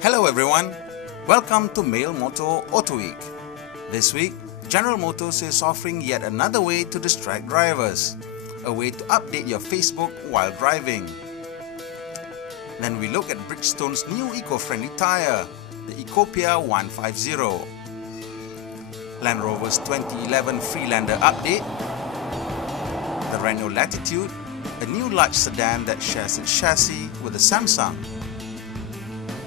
Hello everyone, welcome to Mail Motor Autoweek. This week, General Motors is offering yet another way to distract drivers, a way to update your Facebook while driving. Then we look at Bridgestone's new eco-friendly tyre, the Ecopia 150. Land Rover's 2011 Freelander update, the Renault Latitude, a new large sedan that shares its chassis with the Samsung.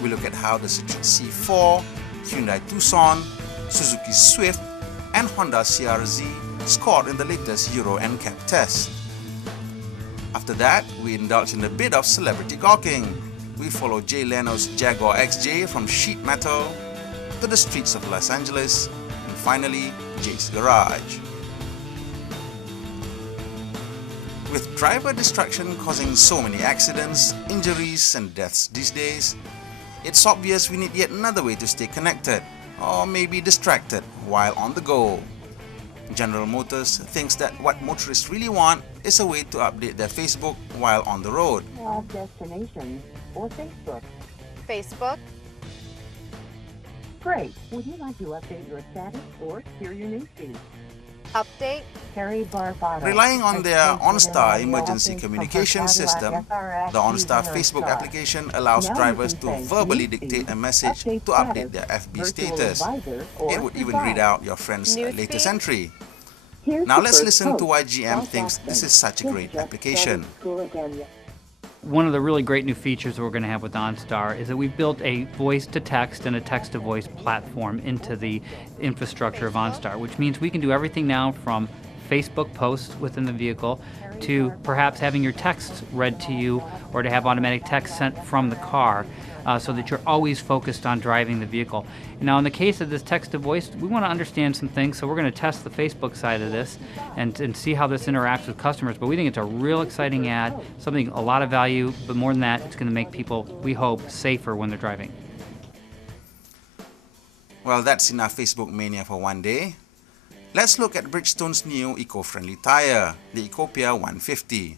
We look at how the Citroën C4, Hyundai Tucson, Suzuki Swift and Honda CR-Z scored in the latest Euro NCAP test. After that, we indulge in a bit of celebrity gawking. We follow Jay Leno's Jaguar XJ from sheet metal to the streets of Los Angeles, and finally, Jay's garage. With driver distraction causing so many accidents, injuries and deaths these days, it's obvious we need yet another way to stay connected, or maybe distracted, while on the go. General Motors thinks that what motorists really want is a way to update their Facebook while on the road. Add destinations or Facebook. Facebook. Great. Would you like to update your status or hear your newsfeed? Update. Harry Barbado. Relying on their OnStar emergency communication system, the OnStar Facebook application allows drivers to verbally dictate a message to update their FB status. It would even read out your friend's latest entry. Now let's listen to why GM thinks this is such a great application. One of the really great new features that we're going to have with OnStar is that we've built a voice-to-text and a text-to-voice platform into the infrastructure of OnStar, which means we can do everything now from Facebook posts within the vehicle to perhaps having your texts read to you or to have automatic text sent from the car so that you're always focused on driving the vehicle. Now in the case of this text-to-voice, we want to understand some things, so we're going to test the Facebook side of this and see how this interacts with customers. But we think it's a real exciting ad, something a lot of value, but more than that, it's going to make people, we hope, safer when they're driving. Well, that's enough Facebook mania for one day. Let's look at Bridgestone's new eco-friendly tyre, the Ecopia 150.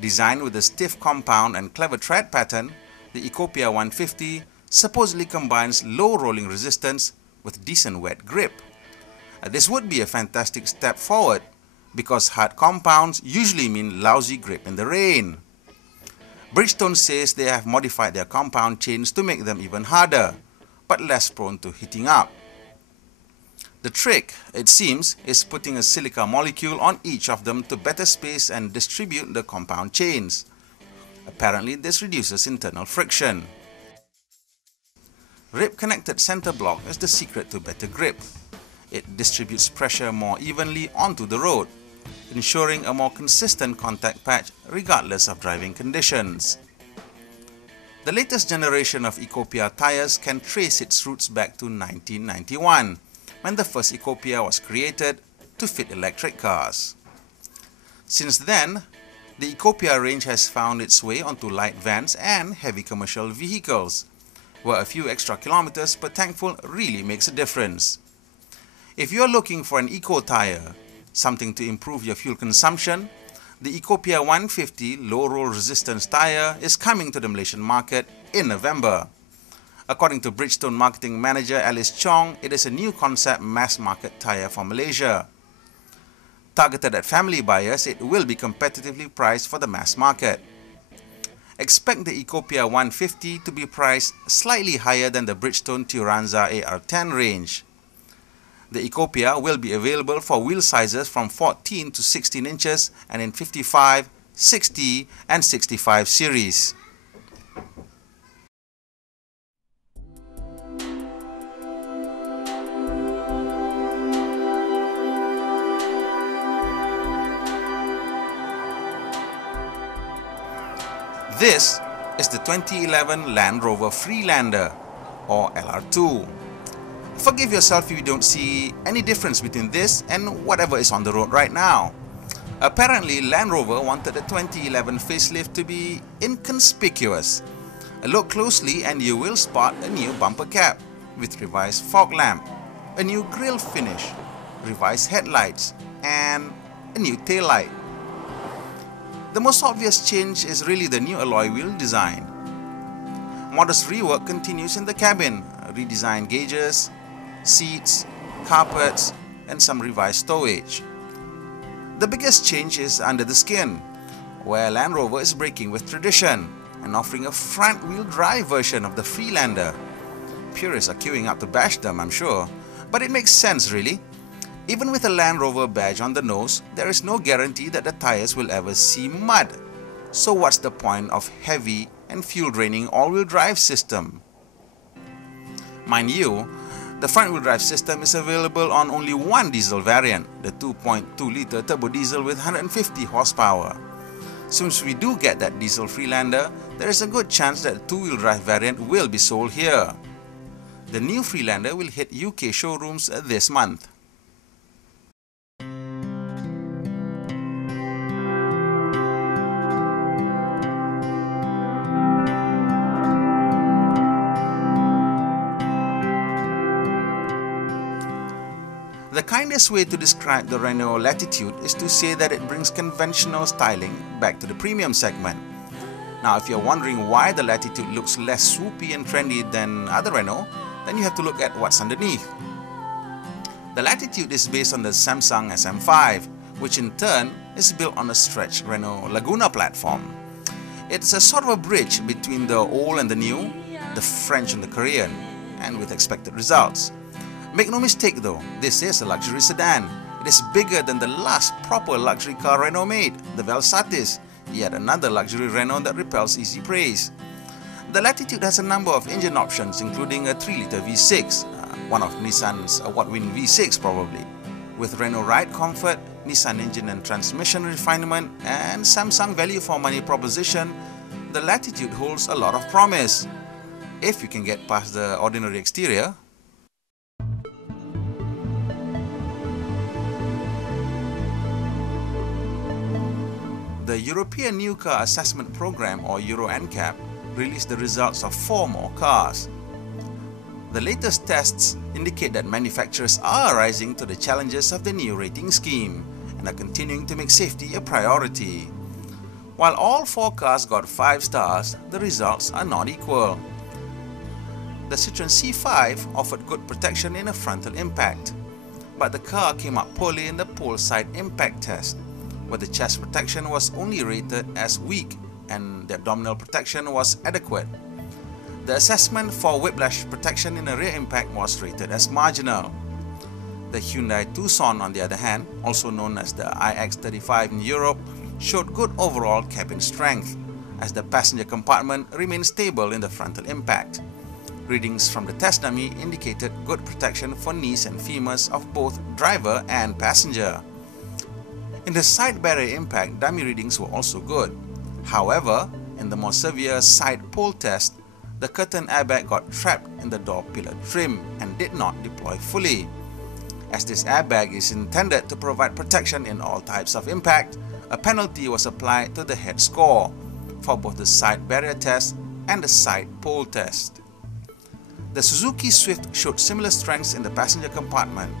Designed with a stiff compound and clever tread pattern, the Ecopia 150 supposedly combines low rolling resistance with decent wet grip. This would be a fantastic step forward because hard compounds usually mean lousy grip in the rain. Bridgestone says they have modified their compound chains to make them even harder, but less prone to heating up. The trick, it seems, is putting a silica molecule on each of them to better space and distribute the compound chains. Apparently, this reduces internal friction. Rib-connected center block is the secret to better grip. It distributes pressure more evenly onto the road, ensuring a more consistent contact patch regardless of driving conditions. The latest generation of Ecopia tires can trace its roots back to 1991, when the first Ecopia was created to fit electric cars. Since then, the Ecopia range has found its way onto light vans and heavy commercial vehicles, where a few extra kilometers per tankful really makes a difference. If you're looking for an eco tire, something to improve your fuel consumption, the Ecopia 150 low roll resistance tire is coming to the Malaysian market in November. According to Bridgestone marketing manager Alice Chong, it is a new concept mass market tire for Malaysia. Targeted at family buyers, it will be competitively priced for the mass market. Expect the Ecopia 150 to be priced slightly higher than the Bridgestone Turanza AR10 range. The Ecopia will be available for wheel sizes from 14 to 16 inches and in 55, 60 and 65 series. This is the 2011 Land Rover Freelander, or LR2. Forgive yourself if you don't see any difference between this and whatever is on the road right now. Apparently, Land Rover wanted the 2011 facelift to be inconspicuous. Look closely and you will spot a new bumper cap with revised fog lamp, a new grille finish, revised headlights, and a new taillight. The most obvious change is really the new alloy wheel design. Modest rework continues in the cabin, redesigned gauges, seats, carpets, and some revised stowage. The biggest change is under the skin, where Land Rover is breaking with tradition and offering a front-wheel drive version of the Freelander. Purists are queuing up to bash them, I'm sure, but it makes sense really. Even with a Land Rover badge on the nose, there is no guarantee that the tires will ever see mud. So what's the point of heavy and fuel-draining all-wheel drive system? Mind you, the front-wheel drive system is available on only one diesel variant, the 2.2-litre turbo diesel with 150 horsepower. Since we do get that diesel Freelander, there is a good chance that the two-wheel drive variant will be sold here. The new Freelander will hit UK showrooms this month. The kindest way to describe the Renault Latitude is to say that it brings conventional styling back to the premium segment. Now, if you're wondering why the Latitude looks less swoopy and trendy than other Renault, then you have to look at what's underneath. The Latitude is based on the Samsung SM5, which in turn is built on a stretched Renault Laguna platform. It's a sort of a bridge between the old and the new, the French and the Korean, and with expected results. Make no mistake though, this is a luxury sedan. It is bigger than the last proper luxury car Renault made, the Velsatis, yet another luxury Renault that repels easy praise. The Latitude has a number of engine options, including a 3-litre V6, one of Nissan's award-winning V6 probably, with Renault Ride Comfort, Nissan engine and transmission refinement, and Samsung value for money proposition. The Latitude holds a lot of promise, if you can get past the ordinary exterior. The European New Car Assessment Program, or Euro NCAP, released the results of 4 more cars. The latest tests indicate that manufacturers are rising to the challenges of the new rating scheme and are continuing to make safety a priority. While all 4 cars got 5 stars, the results are not equal. The Citroën C5 offered good protection in a frontal impact, but the car came up poorly in the pole side impact test, where the chest protection was only rated as weak and the abdominal protection was adequate. The assessment for whiplash protection in a rear impact was rated as marginal. The Hyundai Tucson, on the other hand, also known as the iX35 in Europe, showed good overall cabin strength, as the passenger compartment remained stable in the frontal impact. Readings from the test dummy indicated good protection for knees and femurs of both driver and passenger. In the side barrier impact, dummy readings were also good. However, in the more severe side pole test, the curtain airbag got trapped in the door pillar trim and did not deploy fully. As this airbag is intended to provide protection in all types of impact, a penalty was applied to the head score for both the side barrier test and the side pole test. The Suzuki Swift showed similar strengths in the passenger compartment,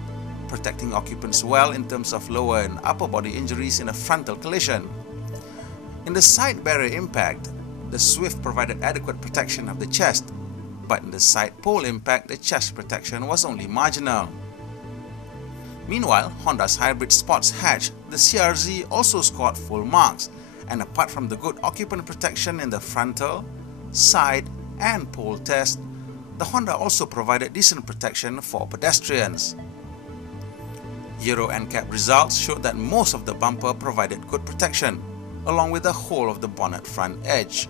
protecting occupants well in terms of lower and upper body injuries in a frontal collision. In the side barrier impact, the Swift provided adequate protection of the chest, but in the side pole impact, the chest protection was only marginal. Meanwhile, Honda's hybrid sports hatch, the CR-Z, also scored full marks, and apart from the good occupant protection in the frontal, side, and pole test, the Honda also provided decent protection for pedestrians. Euro NCAP results showed that most of the bumper provided good protection, along with the whole of the bonnet front edge.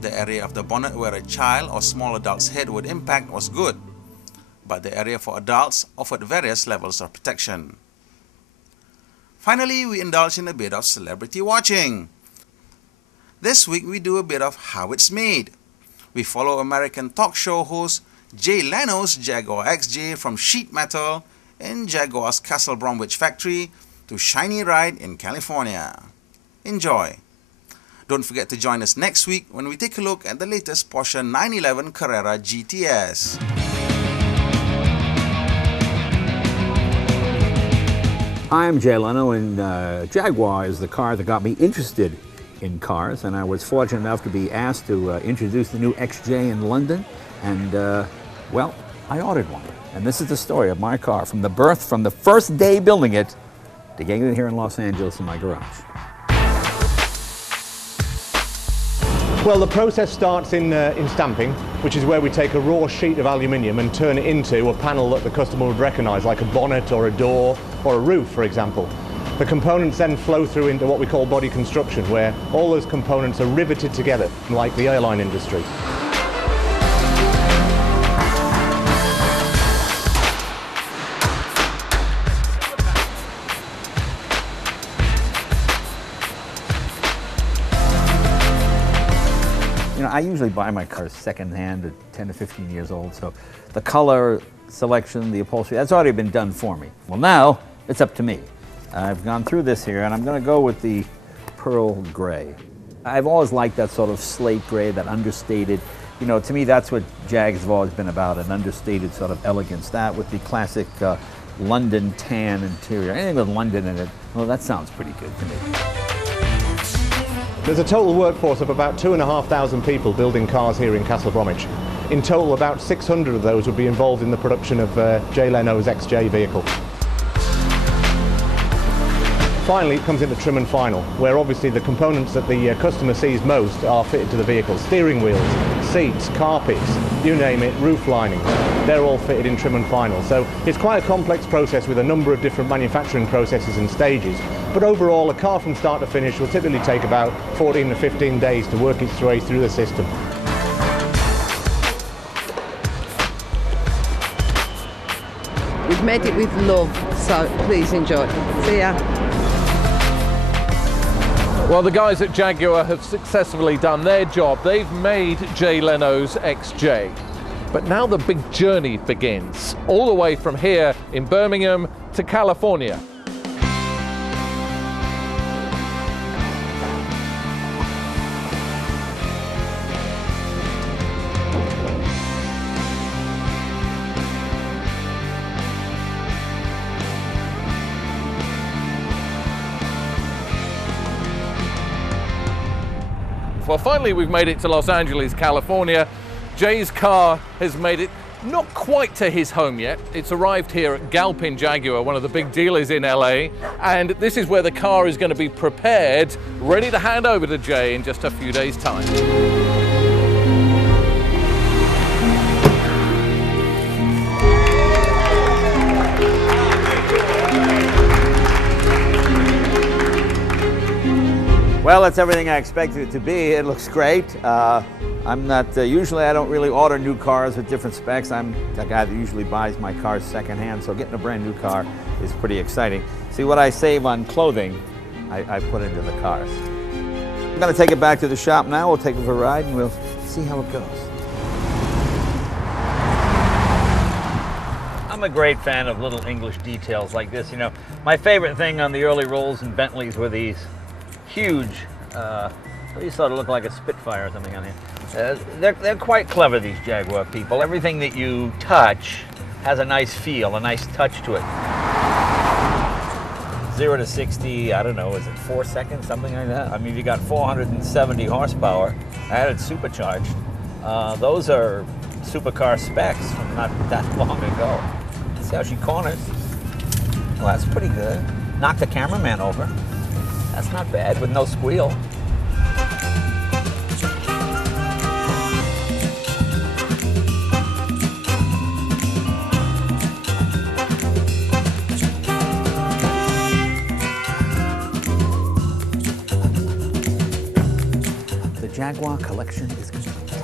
The area of the bonnet where a child or small adult's head would impact was good, but the area for adults offered various levels of protection. Finally, we indulge in a bit of celebrity watching. This week we do a bit of how it's made. We follow American talk show host Jay Leno's Jaguar XJ from sheet metal in Jaguar's Castle Bromwich factory to shiny ride in California. Enjoy! Don't forget to join us next week when we take a look at the latest Porsche 911 Carrera GTS. I'm Jay Leno, and Jaguar is the car that got me interested in cars, and I was fortunate enough to be asked to introduce the new XJ in London, and well, I ordered one. And this is the story of my car from the birth, from the first day building it, to getting it here in Los Angeles in my garage. Well, the process starts in stamping, which is where we take a raw sheet of aluminium and turn it into a panel that the customer would recognise, like a bonnet or a door or a roof, for example. The components then flow through into what we call body construction, where all those components are riveted together, like the airline industry. You know, I usually buy my cars secondhand at 10 to 15 years old, so the color selection, the upholstery, that's already been done for me. Well, now it's up to me. I've gone through this here, and I'm going to go with the pearl gray. I've always liked that sort of slate gray, that understated, you know, to me that's what Jags have always been about, an understated sort of elegance. That with the classic London tan interior, anything with London in it, well, that sounds pretty good to me. There's a total workforce of about 2,500 people building cars here in Castle Bromwich. In total, about 600 of those would be involved in the production of Jay Leno's XJ vehicle. Finally, it comes into trim and final, where obviously the components that the customer sees most are fitted to the vehicle. Steering wheels, seats, carpets, you name it, roof lining, they're all fitted in trim and final. So it's quite a complex process with a number of different manufacturing processes and stages. But overall, a car from start to finish will typically take about 14 to 15 days to work its way through the system. We've made it with love, so please enjoy. See ya. Well, the guys at Jaguar have successfully done their job. They've made Jay Leno's XJ. But now the big journey begins, all the way from here in Birmingham to California. Well, finally we've made it to Los Angeles, California. Jay's car has made it not quite to his home yet. It's arrived here at Galpin Jaguar, one of the big dealers in LA, and this is where the car is going to be prepared, ready to hand over to Jay in just a few days' time. Well, that's everything I expected it to be. It looks great. I'm not, usually I don't really order new cars with different specs. I'm the guy that usually buys my cars secondhand, so getting a brand new car is pretty exciting. See, what I save on clothing, I put into the cars. I'm gonna take it back to the shop now. We'll take it for a ride and we'll see how it goes. I'm a great fan of little English details like this. You know, my favorite thing on the early Rolls and Bentleys were these huge, these sort of look like a Spitfire or something on here. They're quite clever, these Jaguar people. Everything that you touch has a nice feel, a nice touch to it. 0 to 60, I don't know, is it 4 seconds, something like that? I mean, you got 470 horsepower, added supercharged. Those are supercar specs from not that long ago. See how she corners? Well, that's pretty good. Knocked the cameraman over. That's not bad, with no squeal. The Jaguar collection is complete.